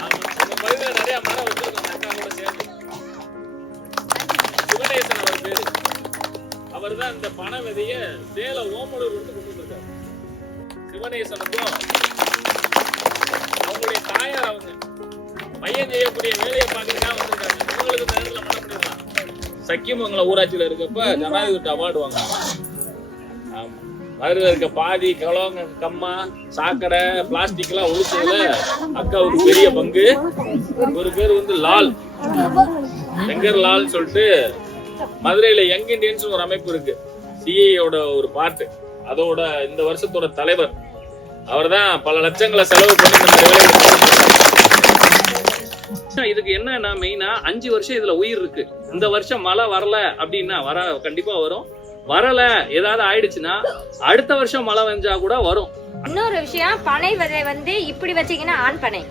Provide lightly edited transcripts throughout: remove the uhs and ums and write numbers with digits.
நிறைய மரம் வச்சிருக்கோம் அக்கா கூட சேர்ந்து. சிவனேசன் அவர் பேரு. அவர் தான் இந்த பனை விதைய சேலம் ஓமலூர் வந்து கொண்டு வந்திருக்காரு. சிவனேசனுக்கும் அவங்களுடைய தாயார் அவங்க பையன் செய்யக்கூடிய வேலையை பார்க்கறதுக்காக வந்திருக்காங்க. இவங்களுக்கு இந்த நேரத்தில் மனம் பண்ணிடலாம். சக்கியமங்கலம் ஊராட்சியில் இருக்கப்ப ஜனாதிபதி அவார்டு வாங்க. ஆமா, மதுரையில் இருக்க பாதி கலவங்க கம்மா சாக்கடை பிளாஸ்டிக் எல்லாம் ஒழிச்சதுல அக்காவுக்கு பெரிய பங்கு. ஒரு பேர் வந்து லால் செங்கர் லால் சொல்லிட்டு மதுரையில யங் இண்டியன்ஸ் ஒரு அமைப்பு இருக்கு, சிஐயோட ஒரு பார்ட். அதோட இந்த வருஷத்தோட தலைவர் அவர் தான். பல லட்சங்களை செலவு பண்ணி இதுக்கு என்னன்னா மெயினா 5 வருஷம் இதுல உயிர் இருக்கு. இந்த வருஷம் மழை வரல அப்படின்னா கண்டிப்பா வரும். வரல ஏதாவது ஆயிடுச்சுன்னா அடுத்த வருஷம் மழை வெஞ்சா கூட வரும். இன்னொரு விஷயம், பனை விதை வந்து இப்படி வச்சீங்கன்னா ஆண் பனை,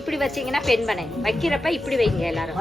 இப்படி வச்சீங்கன்னா பெண் பனை. வைக்கிறப்ப இப்படி வைங்க எல்லாரும்.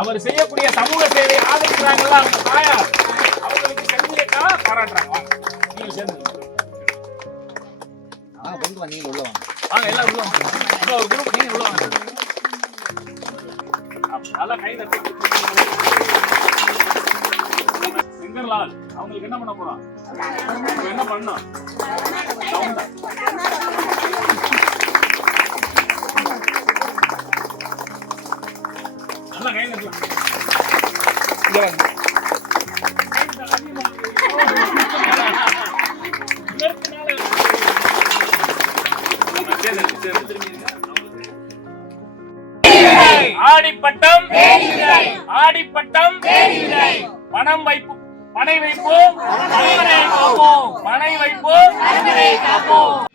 அவர் செய்யக்கூடிய சமூக சேவை ஆதரிக்கிறாங்கல்ல அவங்க தாயார், அவங்களுக்கு கல்வியக்கா பாராட்டுறாங்க. நீங்க சேர்ந்து நீங்க உள்ள வாங்க. எல்லாம் உள்ள வாங்க. ஒரு குரூப் நீங்க உள்ள வாங்க. நல்லா கை தட்டி. செங்கர்லால் அவங்களுக்கு என்ன பண்ண போறோம்? என்ன பண்ணணும்? நல்லா கை தட்டலாம். ஆடிப்பட்டம் ஆடிப்பட்டம் பணம் வைப்பு பனை வைப்போம் பனை வைப்போம்